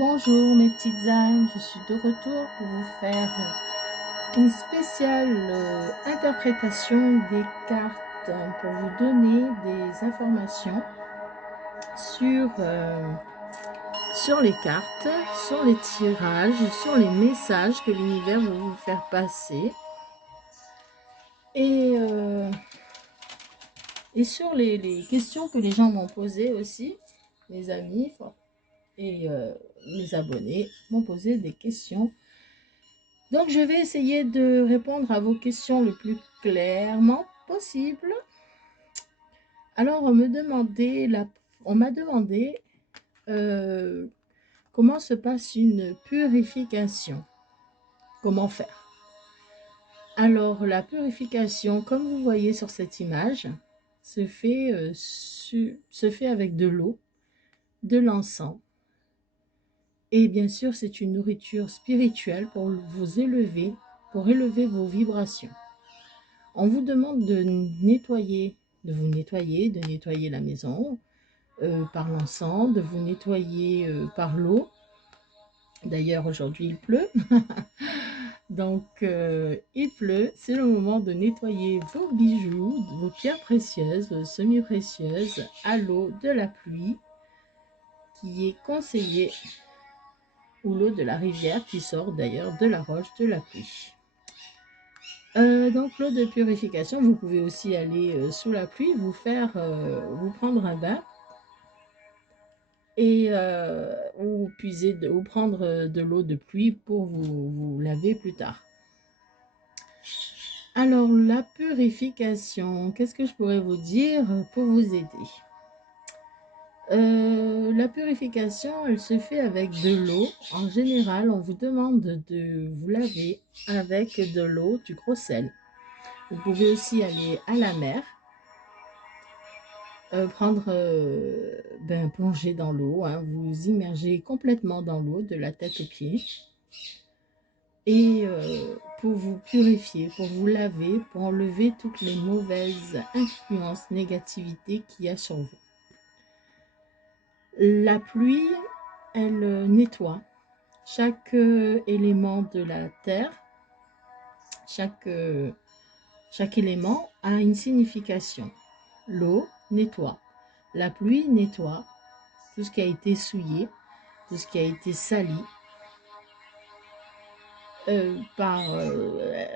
Bonjour mes petites âmes, je suis de retour pour vous faire une spéciale interprétation des cartes pour vous donner des informations sur les cartes, sur les tirages, sur les messages que l'univers veut vous faire passer et sur les questions que les gens m'ont posées aussi, mes amis et mes abonnés m'ont posé des questions. Donc, je vais essayer de répondre à vos questions le plus clairement possible. Alors, on m'a demandé comment se passe une purification. Comment faire? Alors, la purification, comme vous voyez sur cette image, se fait avec de l'eau, de l'encens. Et bien sûr, c'est une nourriture spirituelle pour vous élever, pour élever vos vibrations. On vous demande de nettoyer, de nettoyer la maison par l'encens, de vous nettoyer par l'eau. D'ailleurs, aujourd'hui, il pleut. Donc, il pleut. C'est le moment de nettoyer vos bijoux, vos pierres précieuses, semi-précieuses, à l'eau de la pluie, qui est conseillée, ou l'eau de la rivière, qui sort d'ailleurs de la roche de la pluie. Donc l'eau de purification, vous pouvez aussi aller sous la pluie, vous prendre un bain et ou prendre de l'eau de pluie pour vous laver plus tard. Alors la purification, qu'est-ce que je pourrais vous dire pour vous aider? La purification, elle se fait avec de l'eau. En général, on vous demande de vous laver avec de l'eau, du gros sel. Vous pouvez aussi aller à la mer, plonger dans l'eau, hein, vous immerger complètement dans l'eau, de la tête aux pieds, et pour vous purifier, pour vous laver, pour enlever toutes les mauvaises influences, négativités qu'il y a sur vous. La pluie, elle nettoie chaque élément de la terre, chaque élément a une signification. L'eau nettoie, la pluie nettoie tout ce qui a été souillé, tout ce qui a été sali.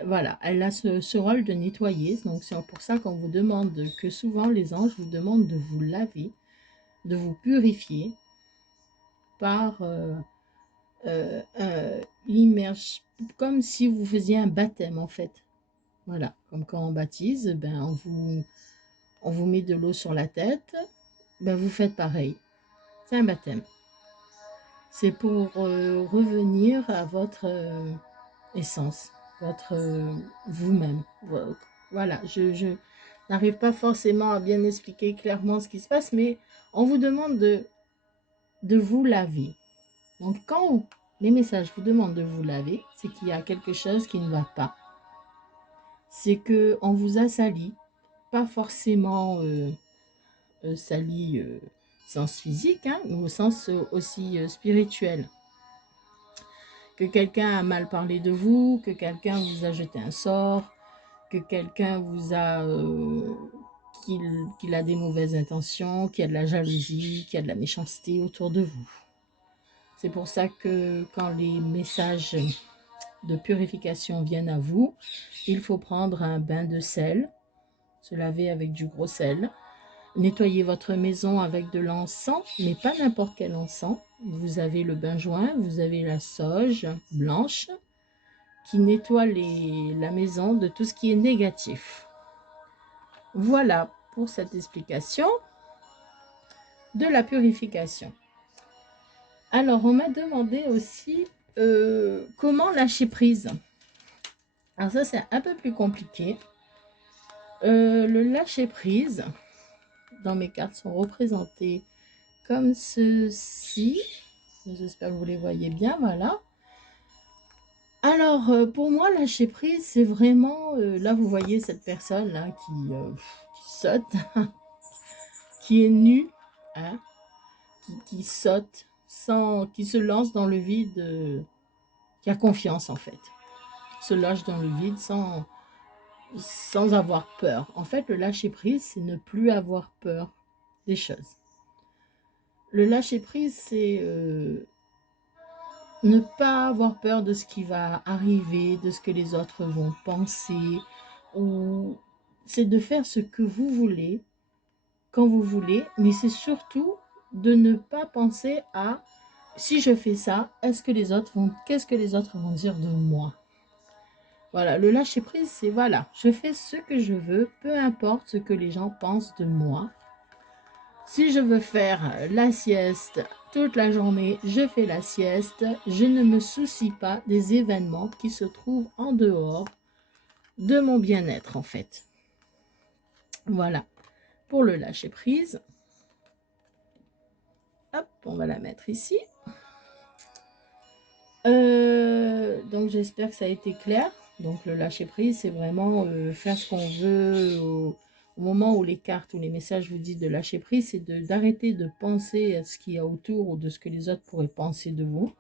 Voilà, elle a ce rôle de nettoyer. Donc c'est pour ça qu'on vous demande que souvent les anges vous demandent de vous laver, de vous purifier par l'immersion, comme si vous faisiez un baptême en fait. Voilà, comme quand on baptise, on vous met de l'eau sur la tête, vous faites pareil. C'est un baptême. C'est pour revenir à votre essence, votre vous-même. Voilà, je n'arrive pas forcément à bien expliquer clairement ce qui se passe, mais on vous demande de vous laver. Donc, quand les messages vous demandent de vous laver, c'est qu'il y a quelque chose qui ne va pas. C'est qu'on vous a sali, pas forcément sali sens physique, hein, mais au sens aussi spirituel. Que quelqu'un a mal parlé de vous, que quelqu'un vous a jeté un sort, que quelqu'un vous a qu'il a des mauvaises intentions, qu'il y a de la jalousie, qu'il y a de la méchanceté autour de vous. C'est pour ça que quand les messages de purification viennent à vous, il faut prendre un bain de sel, se laver avec du gros sel, nettoyer votre maison avec de l'encens, mais pas n'importe quel encens. Vous avez le benjoin, vous avez la sauge blanche qui nettoie la maison de tout ce qui est négatif. Voilà pour cette explication de la purification. Alors, on m'a demandé aussi comment lâcher prise. Alors ça, c'est un peu plus compliqué. Le lâcher prise, dans mes cartes, sont représentés comme ceci. J'espère que vous les voyez bien, voilà. Alors, pour moi, lâcher prise, c'est vraiment... là, vous voyez cette personne là qui saute, qui est nue, hein, qui saute qui se lance dans le vide, qui a confiance en fait. Se lâche dans le vide sans avoir peur. En fait, le lâcher prise, c'est ne plus avoir peur des choses. Le lâcher prise, c'est ne pas avoir peur de ce qui va arriver, de ce que les autres vont penser, ou c'est de faire ce que vous voulez, quand vous voulez, mais c'est surtout de ne pas penser à si je fais ça, qu'est-ce que les autres vont dire de moi? Voilà, le lâcher prise, c'est voilà, je fais ce que je veux, peu importe ce que les gens pensent de moi. Si je veux faire la sieste toute la journée, je fais la sieste. Je ne me soucie pas des événements qui se trouvent en dehors de mon bien-être, en fait. Voilà, pour le lâcher prise. Hop, on va la mettre ici. Donc j'espère que ça a été clair. Donc le lâcher prise, c'est vraiment faire ce qu'on veut au moment où les cartes ou les messages vous disent de lâcher prise, c'est d'arrêter de penser à ce qu'il y a autour ou de ce que les autres pourraient penser de vous.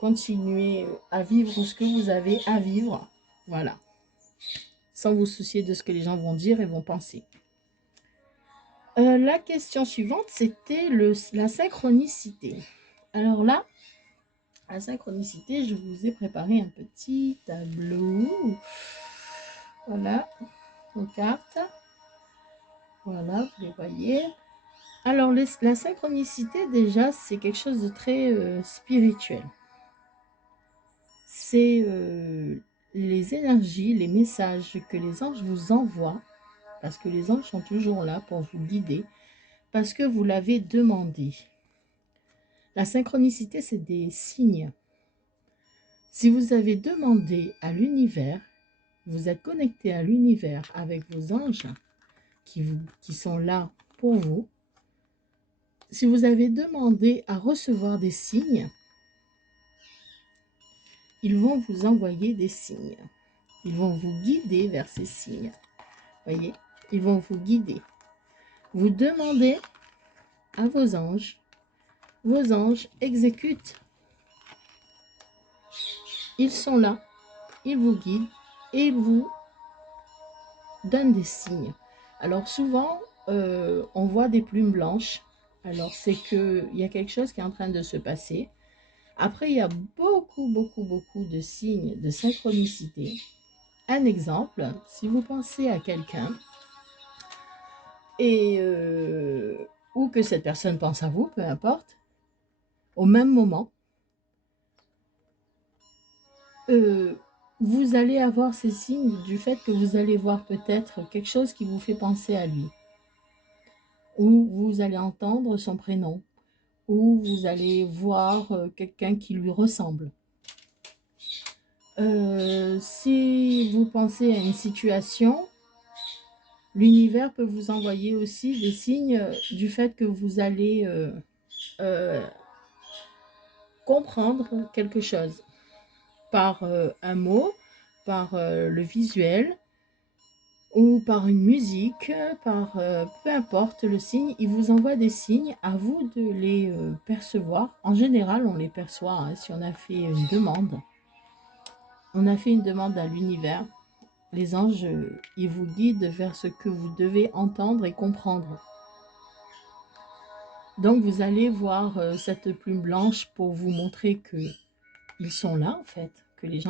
Continuez à vivre ce que vous avez à vivre, voilà, sans vous soucier de ce que les gens vont dire et vont penser. La question suivante, c'était la synchronicité. Alors là, la synchronicité, je vous ai préparé un petit tableau. Voilà, vos cartes. Voilà, vous les voyez. Alors, la synchronicité, déjà, c'est quelque chose de très spirituel. C'est les énergies, les messages que les anges vous envoient, parce que les anges sont toujours là pour vous guider, parce que vous l'avez demandé. La synchronicité, c'est des signes. Si vous avez demandé à l'univers, vous êtes connecté à l'univers avec vos anges qui sont là pour vous. Si vous avez demandé à recevoir des signes, ils vont vous envoyer des signes. Ils vont vous guider vers ces signes. Voyez, ils vont vous guider. Vous demandez à vos anges exécutent. Ils sont là, ils vous guident et ils vous donnent des signes. Alors souvent, on voit des plumes blanches. Alors c'est qu'il y a quelque chose qui est en train de se passer. Après, il y a beaucoup de signes de synchronicité. Un exemple, si vous pensez à quelqu'un et ou que cette personne pense à vous, peu importe, au même moment, vous allez avoir ces signes du fait que vous allez voir peut-être quelque chose qui vous fait penser à lui, ou vous allez entendre son prénom, ou vous allez voir quelqu'un qui lui ressemble. Si vous pensez à une situation, l'univers peut vous envoyer aussi des signes du fait que vous allez comprendre quelque chose par un mot, par le visuel ou par une musique, par peu importe le signe, il vous envoie des signes, à vous de les percevoir. En général, on les perçoit hein, si on a fait une demande. On a fait une demande à l'univers. Les anges, ils vous guident vers ce que vous devez entendre et comprendre. Donc, vous allez voir cette plume blanche pour vous montrer que ils sont là, en fait, que les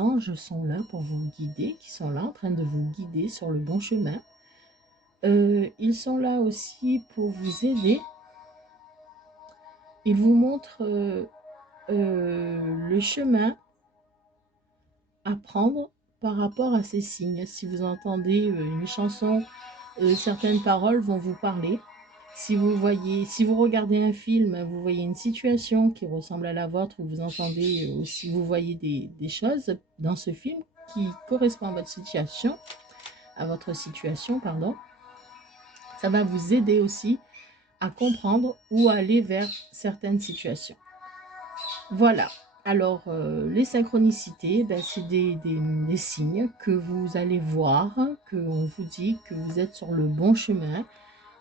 anges sont là pour vous guider, qui sont là en train de vous guider sur le bon chemin. Ils sont là aussi pour vous aider. Ils vous montrent le chemin à prendre par rapport à ces signes. Si vous entendez une chanson, certaines paroles vont vous parler. Si vous regardez un film, vous voyez une situation qui ressemble à la vôtre, ou vous entendez, ou si vous voyez des choses dans ce film qui correspondent à votre situation, pardon, ça va vous aider aussi à comprendre ou aller vers certaines situations. Voilà. Alors, les synchronicités, ben, c'est des signes que vous allez voir, qu'on vous dit que vous êtes sur le bon chemin,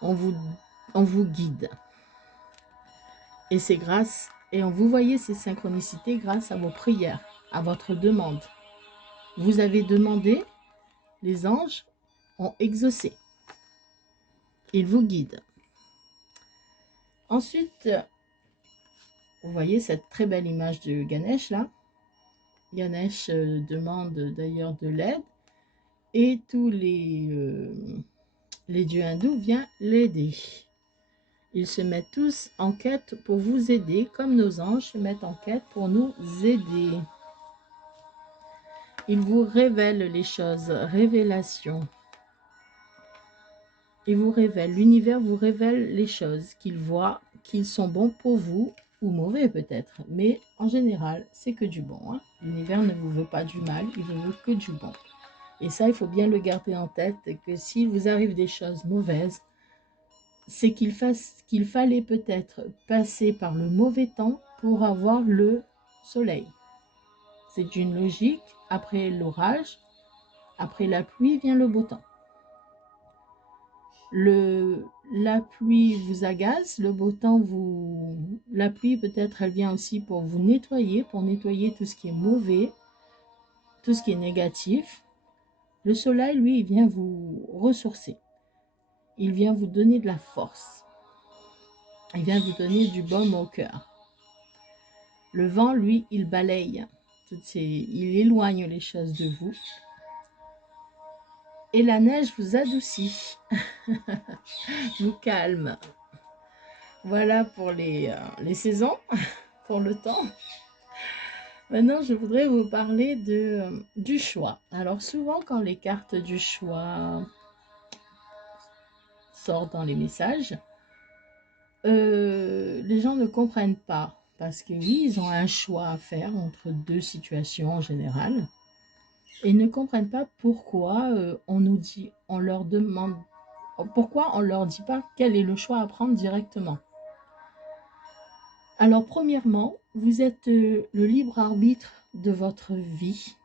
on vous guide. Et c'est grâce, et vous voyez ces synchronicités grâce à vos prières, à votre demande. Vous avez demandé, les anges ont exaucé. Ils vous guident. Ensuite, vous voyez cette très belle image de Ganesh là. Ganesh demande d'ailleurs de l'aide et tous les dieux hindous viennent l'aider. Ils se mettent tous en quête pour vous aider, comme nos anges se mettent en quête pour nous aider. Ils vous révèlent les choses, révélation. Ils vous révèlent, l'univers vous révèle les choses qu'ils voient, qu'ils sont bons pour vous, ou mauvais peut-être, mais en général, c'est que du bon. Hein. L'univers ne vous veut pas du mal, il vous veut que du bon. Et ça, il faut bien le garder en tête, que s'il vous arrive des choses mauvaises, c'est qu'il fallait peut-être passer par le mauvais temps pour avoir le soleil. C'est une logique, après l'orage, après la pluie vient le beau temps. La pluie vous agace, le beau temps vous... La pluie peut-être elle vient aussi pour vous nettoyer, pour nettoyer tout ce qui est mauvais, tout ce qui est négatif. Le soleil, lui, il vient vous ressourcer. Il vient vous donner de la force. Il vient vous donner du baume au cœur. Le vent, lui, il balaye. Il éloigne les choses de vous. Et la neige vous adoucit, vous calme. Voilà pour les saisons, pour le temps. Maintenant, je voudrais vous parler du choix. Alors souvent, quand les cartes du choix sortent dans les messages, les gens ne comprennent pas. Parce que oui, ils ont un choix à faire entre deux situations en général. Et ils ne comprennent pas pourquoi on leur demande, pourquoi on leur dit pas quel est le choix à prendre directement. Alors premièrement, vous êtes le libre arbitre de votre vie.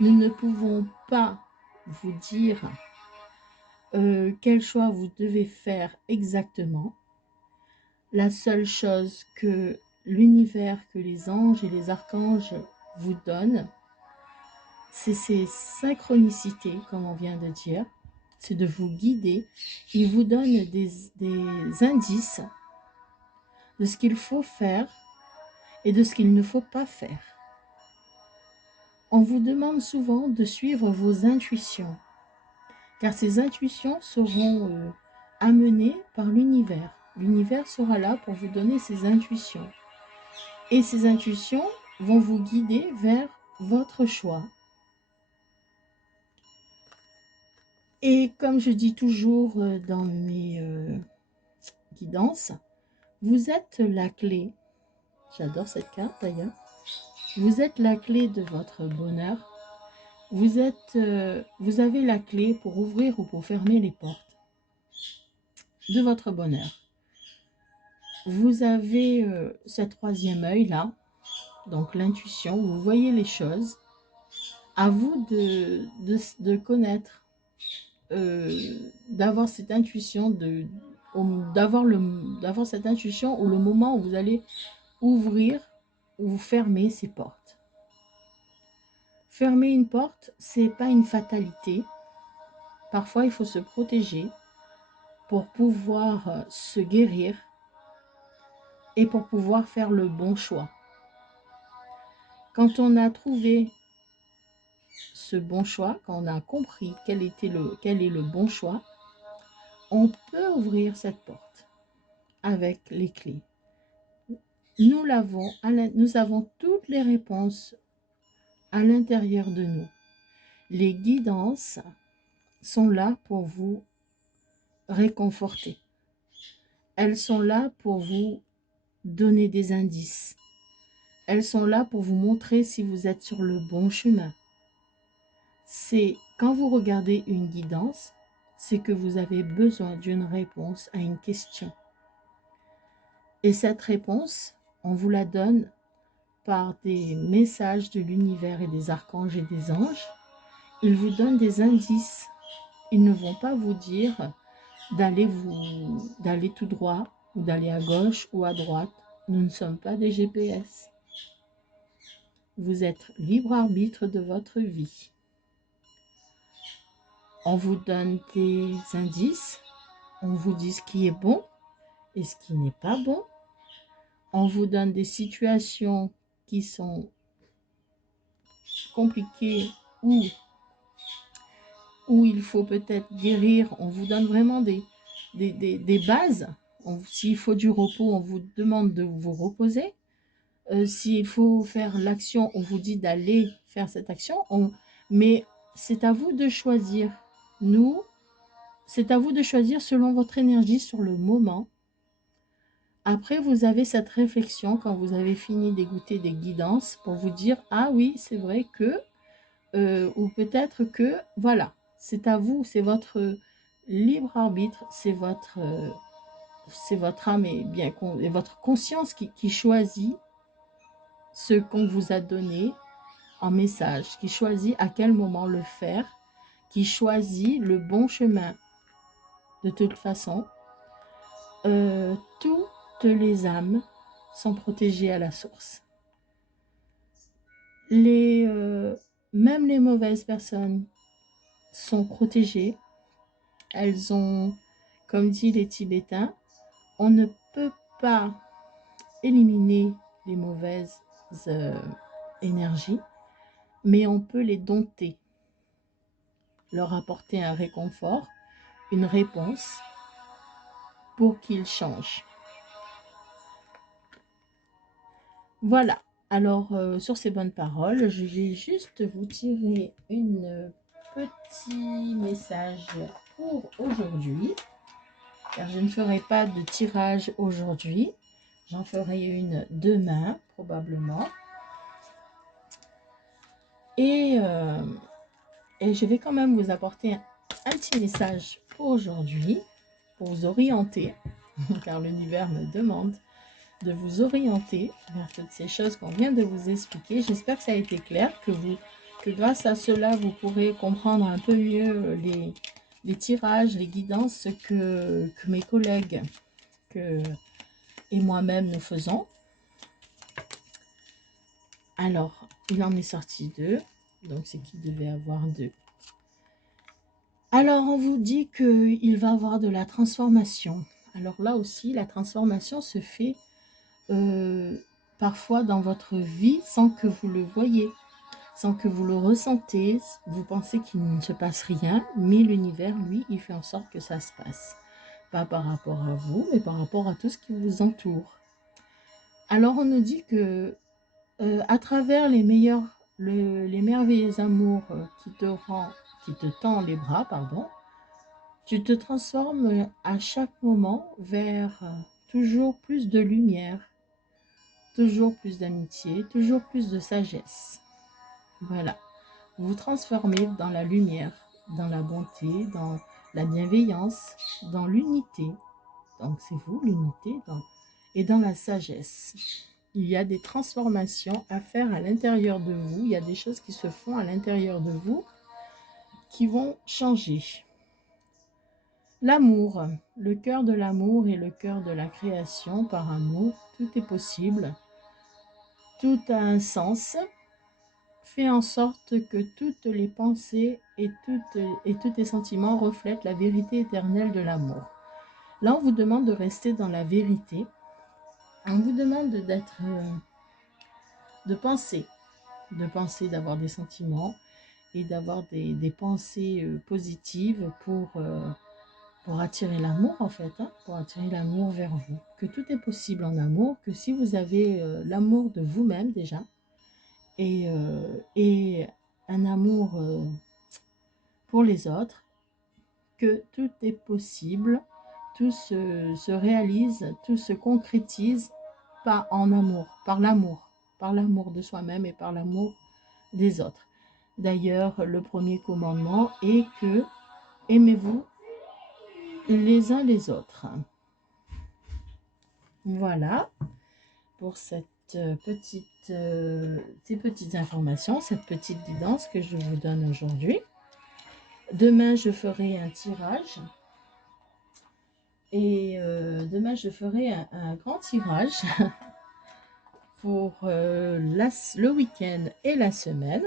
Nous ne pouvons pas vous dire quel choix vous devez faire exactement. La seule chose que l'univers, que les anges et les archanges vous donnent, c'est ces synchronicités, comme on vient de dire, c'est de vous guider. Ils vous donnent des indices de ce qu'il faut faire et de ce qu'il ne faut pas faire. On vous demande souvent de suivre vos intuitions, car ces intuitions seront amenées par l'univers. L'univers sera là pour vous donner ses intuitions. Et ces intuitions vont vous guider vers votre choix. Et comme je dis toujours dans mes guidances, vous êtes la clé. J'adore cette carte d'ailleurs. Vous êtes la clé de votre bonheur. Vous avez la clé pour ouvrir ou pour fermer les portes de votre bonheur. Vous avez ce troisième œil là, donc l'intuition, vous voyez les choses. À vous de connaître, d'avoir cette intuition, d'avoir cette intuition au moment où vous allez ouvrir ou fermer ces portes. Fermer une porte, c'est pas une fatalité. Parfois, il faut se protéger pour pouvoir se guérir et pour pouvoir faire le bon choix. Quand on a trouvé ce bon choix, quand on a compris quel est le bon choix, on peut ouvrir cette porte avec les clés. Nous avons toutes les réponses à l'intérieur de nous. Les guidances sont là pour vous réconforter. Elles sont là pour vous donner des indices. Elles sont là pour vous montrer si vous êtes sur le bon chemin. C'est quand vous regardez une guidance, c'est que vous avez besoin d'une réponse à une question. Et cette réponse, on vous la donne par des messages de l'univers et des archanges et des anges. Ils vous donnent des indices. Ils ne vont pas vous dire d'aller tout droit. ou d'aller à gauche ou à droite. Nous ne sommes pas des GPS. Vous êtes libre arbitre de votre vie. On vous donne des indices, on vous dit ce qui est bon et ce qui n'est pas bon. On vous donne des situations qui sont compliquées ou où il faut peut-être guérir. On vous donne vraiment des bases. S'il faut du repos, on vous demande de vous reposer. S'il faut faire l'action, on vous dit d'aller faire cette action. Mais c'est à vous de choisir. C'est à vous de choisir selon votre énergie sur le moment. Après, vous avez cette réflexion quand vous avez fini d'écouter des guidances pour vous dire « Ah oui, c'est vrai que… ou peut-être que… » Voilà, c'est à vous, c'est votre libre arbitre, c'est votre âme et votre conscience qui choisit ce qu'on vous a donné en message, qui choisit à quel moment le faire, qui choisit le bon chemin. De toute façon, toutes les âmes sont protégées à la source. Même les mauvaises personnes sont protégées. Elles ont, comme disent les Tibétains, on ne peut pas éliminer les mauvaises énergies, mais on peut les dompter, leur apporter un réconfort, une réponse pour qu'ils changent. Voilà. Alors, sur ces bonnes paroles, je vais juste vous tirer un petit message pour aujourd'hui, car je ne ferai pas de tirage aujourd'hui. J'en ferai une demain, probablement. Et je vais quand même vous apporter un petit message pour aujourd'hui, pour vous orienter, car l'univers me demande de vous orienter vers toutes ces choses qu'on vient de vous expliquer. J'espère que ça a été clair, que grâce à cela, vous pourrez comprendre un peu mieux les tirages, les guidances que mes collègues et moi-même nous faisons. Alors, il en est sorti 2, donc c'est qu'il devait avoir 2. Alors, on vous dit qu'il va y avoir de la transformation. Alors là aussi, la transformation se fait parfois dans votre vie sans que vous le voyez, sans que vous le ressentez. Vous pensez qu'il ne se passe rien, mais l'univers, lui, il fait en sorte que ça se passe. Pas par rapport à vous, mais par rapport à tout ce qui vous entoure. Alors, on nous dit que à travers les merveilleux amours qui te tend les bras, tu te transformes à chaque moment vers toujours plus de lumière, toujours plus d'amitié, toujours plus de sagesse. Voilà. Vous vous transformez dans la lumière, dans la bonté, dans la bienveillance, dans l'unité. Donc c'est vous, l'unité, et dans la sagesse. Il y a des transformations à faire à l'intérieur de vous. Il y a des choses qui se font à l'intérieur de vous qui vont changer. L'amour, le cœur de l'amour et le cœur de la création par amour, tout est possible. Tout a un sens. Fais en sorte que toutes les pensées et tous les sentiments reflètent la vérité éternelle de l'amour. Là, on vous demande de rester dans la vérité. On vous demande de penser, d'avoir des sentiments et d'avoir des pensées positives pour attirer l'amour, en fait, pour attirer l'amour vers vous. Que tout est possible en amour, que si vous avez l'amour de vous-même déjà, et un amour pour les autres, que tout est possible, tout se réalise, tout se concrétise pas en amour, par l'amour de soi-même et par l'amour des autres. D'ailleurs, le premier commandement est que aimez-vous les uns les autres. Voilà pour ces petites informations, cette petite guidance que je vous donne aujourd'hui. Demain, je ferai un tirage Et demain, je ferai un grand tirage pour le week-end et la semaine.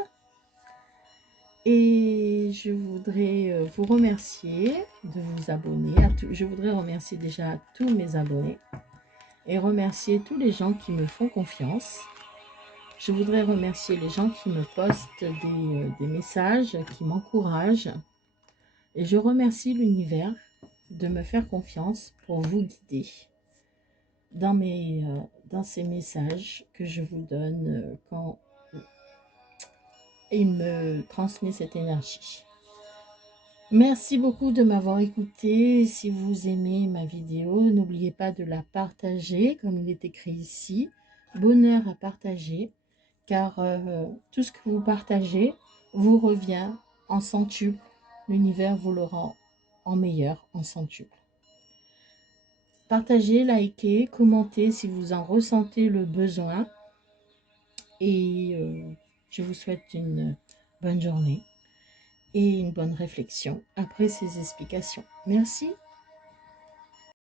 Et je voudrais vous remercier de vous abonner. Je voudrais remercier déjà tous mes abonnés et remercier tous les gens qui me font confiance. Je voudrais remercier les gens qui me postent des messages, qui m'encouragent. Et je remercie l'univers de me faire confiance pour vous guider dans ces messages que je vous donne quand il me transmet cette énergie. Merci beaucoup de m'avoir écouté. Si vous aimez ma vidéo, n'oubliez pas de la partager, comme il est écrit ici. Bonheur à partager, car tout ce que vous partagez vous revient en centuple. L'univers vous le rend en meilleur, en centuple. Partagez, likez, commentez si vous en ressentez le besoin. Et je vous souhaite une bonne journée et une bonne réflexion après ces explications. Merci.